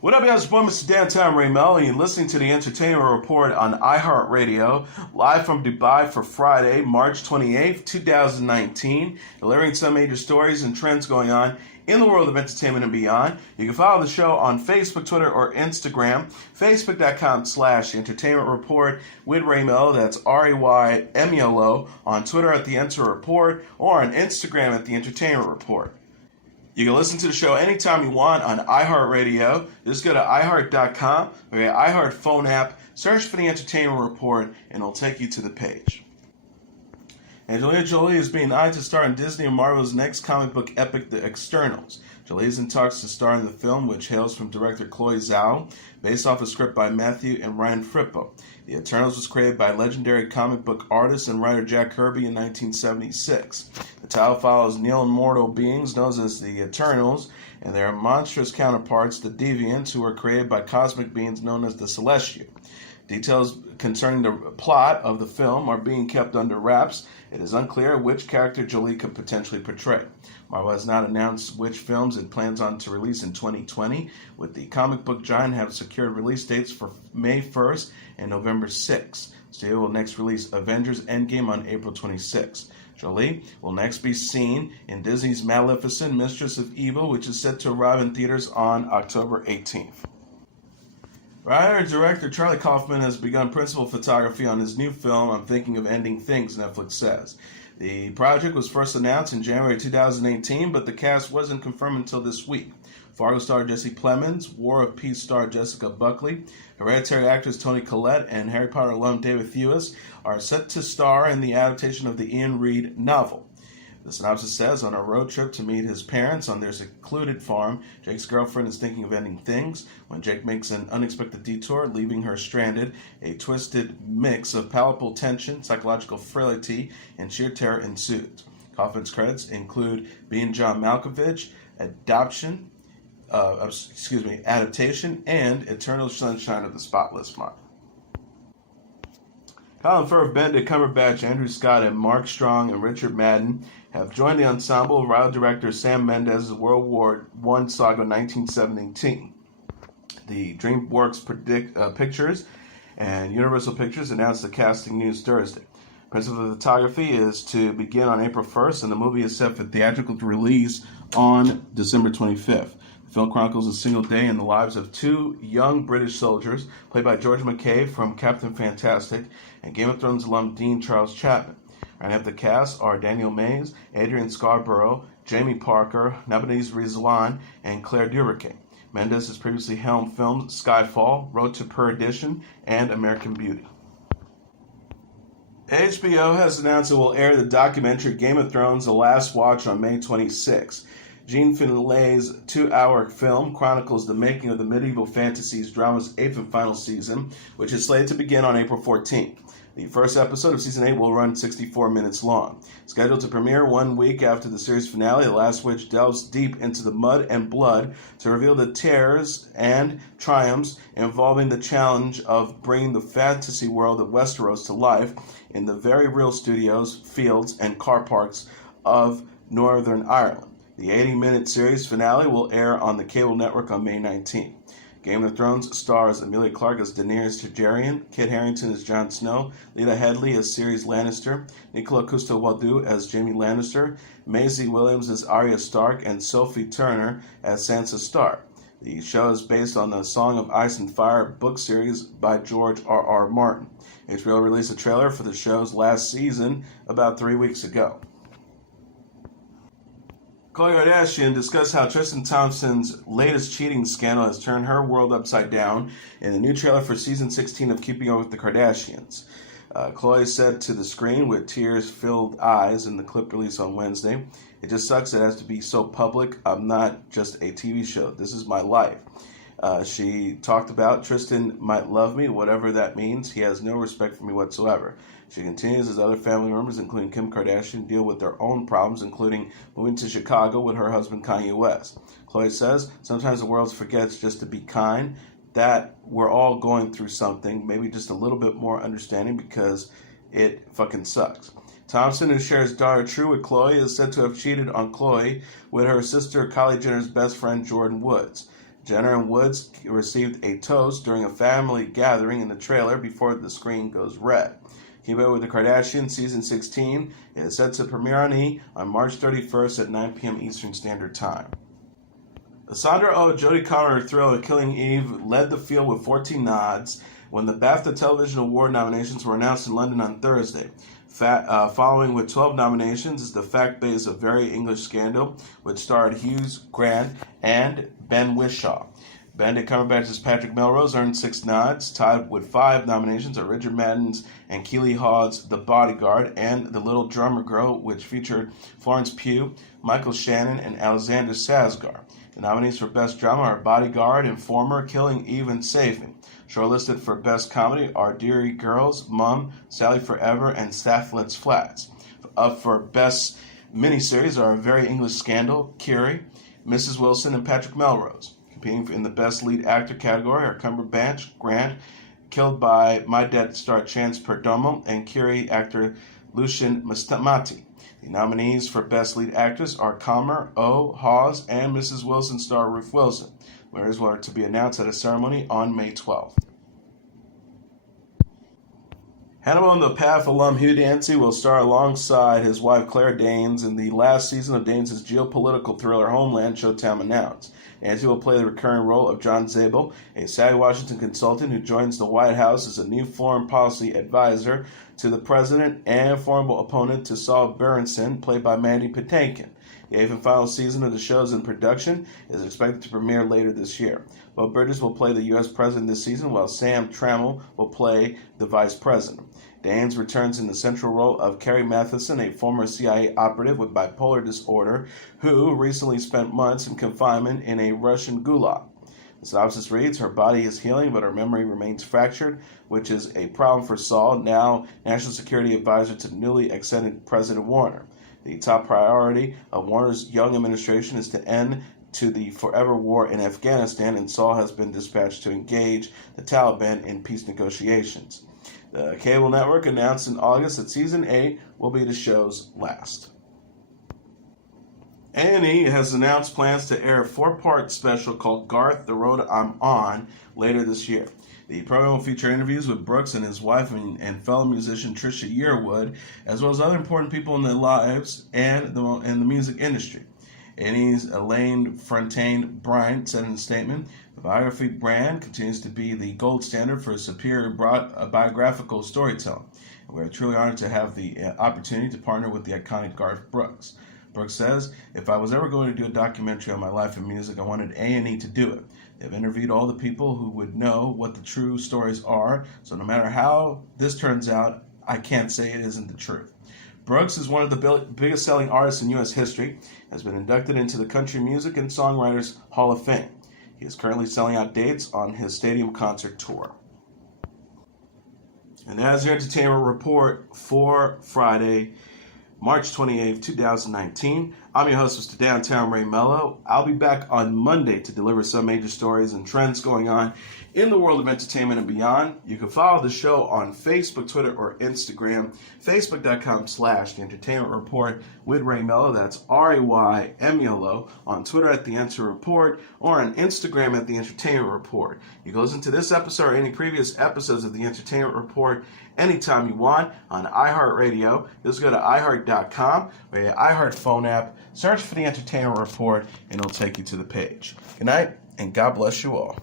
What up, guys? It's your boy, Mr. Downtown Ray Melo, and you're listening to the Entertainment Report on iHeartRadio, live from Dubai for Friday, March 28th, 2019, delivering some major stories and trends going on in the world of entertainment and beyond. You can follow the show on Facebook, Twitter, or Instagram, facebook.com/Entertainment Report with Ray Melo, that's RAYMELO, on Twitter at The Enter Report, or on Instagram at The Entertainment Report. You can listen to the show anytime you want on iHeartRadio. Just go to iHeart.com or your iHeart phone app, search for the Entertainment Report, and it'll take you to the page. Angelina Jolie is being eyed to star in Disney and Marvel's next comic book epic, The Externals. Jolie is in talks to star in the film, which hails from director Chloe Zhao, based off a script by Matthew and Ryan Frippo. The Eternals was created by legendary comic book artist and writer Jack Kirby in 1976. The title follows neo immortal beings known as the Eternals and their monstrous counterparts, the Deviants, who were created by cosmic beings known as the Celestial. Details concerning the plot of the film are being kept under wraps. It is unclear which character Jolie could potentially portray. Marvel has not announced which films it plans on to release in 2020, with the comic book giant have secured release dates for May 1st and November 6th. Studio will next release Avengers Endgame on April 26th. Jolie will next be seen in Disney's Maleficent, Mistress of Evil, which is set to arrive in theaters on October 18th. Writer and director Charlie Kaufman has begun principal photography on his new film, I'm Thinking of Ending Things, Netflix says. The project was first announced in January 2018, but the cast wasn't confirmed until this week. Fargo star Jesse Plemons, War of Peace star Jessica Buckley, Hereditary actress Toni Collette, and Harry Potter alum David Thewlis are set to star in the adaptation of the Ian Reid novel. The synopsis says, on a road trip to meet his parents on their secluded farm, Jake's girlfriend is thinking of ending things. When Jake makes an unexpected detour, leaving her stranded, a twisted mix of palpable tension, psychological frailty, and sheer terror ensues. Kaufman's credits include being John Malkovich, adaptation, and Eternal Sunshine of the Spotless Mind. Colin Firth, Benedict Cumberbatch, Andrew Scott, and Mark Strong and Richard Madden have joined the ensemble of rival director Sam Mendes' World War I saga 1917. The DreamWorks Pictures and Universal Pictures announced the casting news Thursday. Principal photography is to begin on April 1st, and the movie is set for theatrical release on December 25th. The film chronicles a single day in the lives of two young British soldiers, played by George McKay from Captain Fantastic and Game of Thrones alum Dean Charles Chapman. Rounding up the cast are Daniel Mays, Adrian Scarborough, Jamie Parker, Nabonese Rizwan, and Claire Dubroquet. Mendes has previously helmed films Skyfall, Road to Perdition, and American Beauty. HBO has announced it will air the documentary Game of Thrones: The Last Watch on May 26. Jean Finlay's 2-hour film chronicles the making of the medieval fantasies drama's 8th and final season, which is slated to begin on April 14th. The first episode of Season 8 will run 64 minutes long. Scheduled to premiere 1 week after the series finale, The Last Witch delves deep into the mud and blood to reveal the terrors and triumphs involving the challenge of bringing the fantasy world of Westeros to life in the very real studios, fields, and car parks of Northern Ireland. The 80-minute series finale will air on the cable network on May 19th. Game of Thrones stars Emilia Clarke as Daenerys Targaryen, Kit Harington as Jon Snow, Lena Headey as Cersei Lannister, Nicola Coster-Waldau as Jaime Lannister, Maisie Williams as Arya Stark, and Sophie Turner as Sansa Stark. The show is based on the Song of Ice and Fire book series by George R.R. Martin. HBO released a trailer for the show's last season about 3 weeks ago. Khloe Kardashian discussed how Tristan Thompson's latest cheating scandal has turned her world upside down in the new trailer for season 16 of Keeping Up with the Kardashians. Khloe said to the screen with tears-filled eyes in the clip released on Wednesday, "It just sucks it has to be so public. I'm not just a TV show. This is my life." She talked about Tristan might love me, whatever that means. He has no respect for me whatsoever. She continues as other family members, including Kim Kardashian, deal with their own problems, including moving to Chicago with her husband Kanye West. Khloe says, sometimes the world forgets just to be kind, that we're all going through something, maybe just a little bit more understanding because it fucking sucks. Thompson, who shares daughter True with Khloe, is said to have cheated on Khloe with her sister Kylie Jenner's best friend Jordan Woods. Jenner and Woods received a toast during a family gathering in the trailer before the screen goes red. Keep Up with the Kardashians Season 16 is set to premiere on E! On March 31st at 9 p.m. Eastern Standard Time. The Sandra Oh Jodie Comer thriller Killing Eve led the field with 14 nods when the BAFTA Television Award nominations were announced in London on Thursday. Following with 12 nominations is the fact-based A Very English Scandal, which starred Hugh Grant and Ben Whishaw. Benedict Cumberbatch's Patrick Melrose earned 6 nods, tied with 5 nominations are Richard Madden's and Keely Hawes' The Bodyguard and The Little Drummer Girl, which featured Florence Pugh, Michael Shannon, and Alexander Skarsgård. The nominees for Best Drama are Bodyguard, Informer, Killing Eve, and Saving. Shortlisted for Best Comedy are Deary Girls, Mum, Sally Forever, and Safflet's Flats. Up for Best Miniseries are A Very English Scandal, Curie, Mrs. Wilson, and Patrick Melrose. Competing in the Best Lead Actor category are Cumberbatch, Grant, Killed by My Dead star Chance Perdomo, and Curie actor Lucien Mastamati. The nominees for Best Lead Actress are Comer, O, Hawes, and Mrs. Wilson star Ruth Wilson. Winners were to be announced at a ceremony on May 12th. Hannibal and the Path alum Hugh Dancy will star alongside his wife Claire Danes in the last season of Danes' geopolitical thriller Homeland, Showtime announced. Dancy will play the recurring role of John Zabel, a savvy Washington consultant who joins the White House as a new foreign policy advisor to the president and formidable opponent to Saul Berenson, played by Mandy Patinkin. The 8th and final season of the show is in production is expected to premiere later this year. Beau Bridges will play the U.S. president this season, while Sam Trammell will play the vice president. Danes returns in the central role of Carrie Matheson, a former CIA operative with bipolar disorder, who recently spent months in confinement in a Russian gulag. The synopsis reads, her body is healing, but her memory remains fractured, which is a problem for Saul, now National Security Advisor to the newly accessioned President Warner. The top priority of Warner's young administration is to end to the forever war in Afghanistan, and Saul has been dispatched to engage the Taliban in peace negotiations. The cable network announced in August that Season 8 will be the show's last. A&E has announced plans to air a 4-part special called Garth, The Road I'm On later this year. The program will feature interviews with Brooks and his wife and fellow musician Trisha Yearwood, as well as other important people in their lives and the music industry. A&E's Elaine Fontaine Bryant said in a statement, the biography brand continues to be the gold standard for superior biographical storytelling. And we are truly honored to have the opportunity to partner with the iconic Garth Brooks. Brooks says, if I was ever going to do a documentary on my life in music, I wanted A&E to do it. They've interviewed all the people who would know what the true stories are, so no matter how this turns out, I can't say it isn't the truth. Brooks is one of the biggest selling artists in U.S. history, has been inducted into the Country Music and Songwriters Hall of Fame. He is currently selling out dates on his stadium concert tour. And that is your entertainment report for Friday, March 28th, 2019. I'm your host, Mr. Downtown Ray Melo. I'll be back on Monday to deliver some major stories and trends going on in the world of entertainment and beyond. You can follow the show on Facebook, Twitter, or Instagram. Facebook.com/The Entertainment Report with Ray Melo. That's RAYMELO. On Twitter at The Enter Report, or on Instagram at The Entertainment Report. You can listen to this episode or any previous episodes of The Entertainment Report anytime you want on iHeartRadio. Just go to iHeart.com or your iHeart phone app. Search for The Entertainment Report, and it'll take you to the page. Good night, and God bless you all.